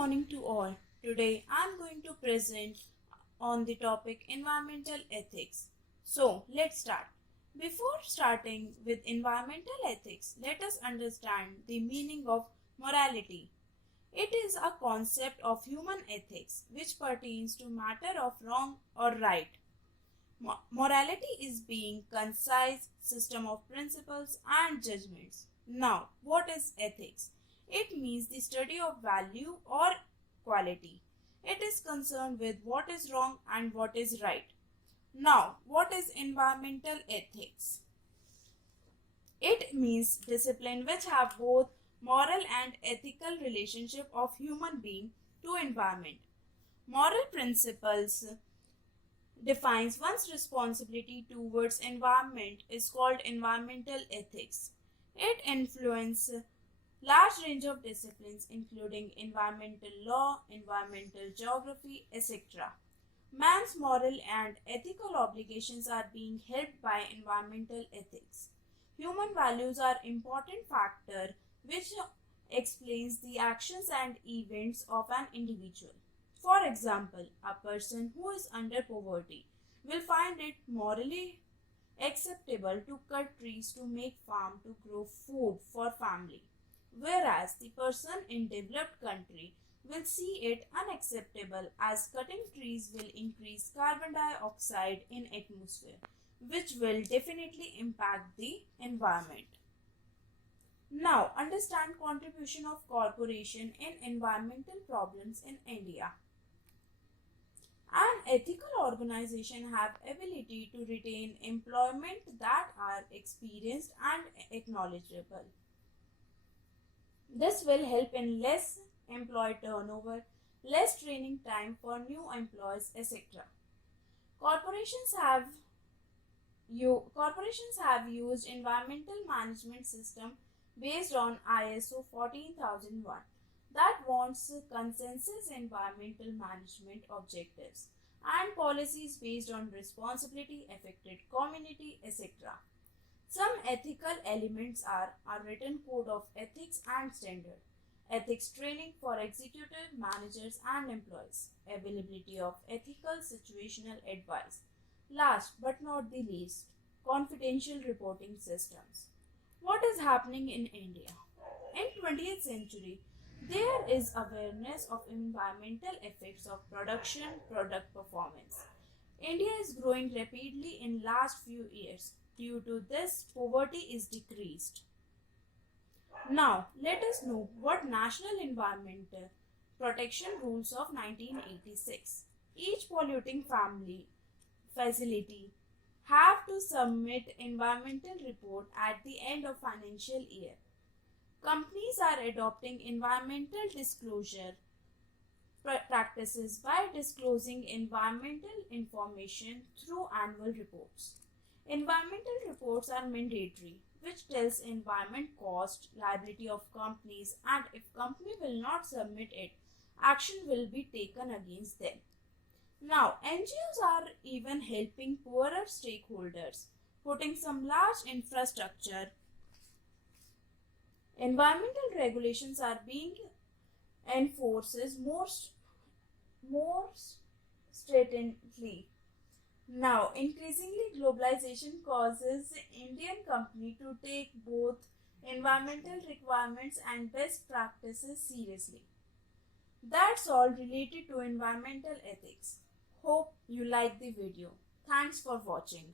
morning to all. Today I am going to present on the topic environmental ethics. So let's start. Before starting with environmental ethics, let us understand the meaning of morality. It is a concept of human ethics which pertains to matter of wrong or right. Morality is being concise system of principles and judgments. Now, what is ethics? It means the study of value or quality. It is concerned with what is wrong and what is right. Now, what is environmental ethics? It means discipline which have both moral and ethical relationship of human being to environment. Moral principles defines one's responsibility towards environment is called environmental ethics. It influences large range of disciplines including environmental law, environmental geography, etc. Man's moral and ethical obligations are being helped by environmental ethics. Human values are important factor which explains the actions and events of an individual. For example, a person who is under poverty will find it morally acceptable to cut trees to make farm to grow food for family, whereas the person in developed country will see it unacceptable as cutting trees will increase carbon dioxide in atmosphere, which will definitely impact the environment. Now understand contribution of corporation in environmental problems in India. An ethical organization have ability to retain employment that are experienced and acknowledgeable. This will help in less employee turnover, less training time for new employees, etc. Corporations have corporations have used environmental management system based on ISO 14001 that wants consensus environmental management objectives and policies based on responsibility, affected community, etc. Some ethical elements are a written code of ethics and standard, ethics training for executive managers and employees, availability of ethical situational advice. Last but not the least, confidential reporting systems. What is happening in India? In 20th century, there is awareness of environmental effects of product performance. India is growing rapidly in last few years. Due to this, poverty is decreased. Now, let us know what National Environmental Protection Rules of 1986. Each polluting family facility have to submit environmental report at the end of financial year. Companies are adopting environmental disclosure practices by disclosing environmental information through annual reports. Environmental reports are mandatory, which tells environment cost, liability of companies, and if company will not submit it, action will be taken against them. Now, NGOs are even helping poorer stakeholders, putting some large infrastructure. Environmental regulations are being enforced more stringently. Now, increasingly globalization causes Indian company to take both environmental requirements and best practices seriously. That's all related to environmental ethics. Hope you like the video. Thanks for watching.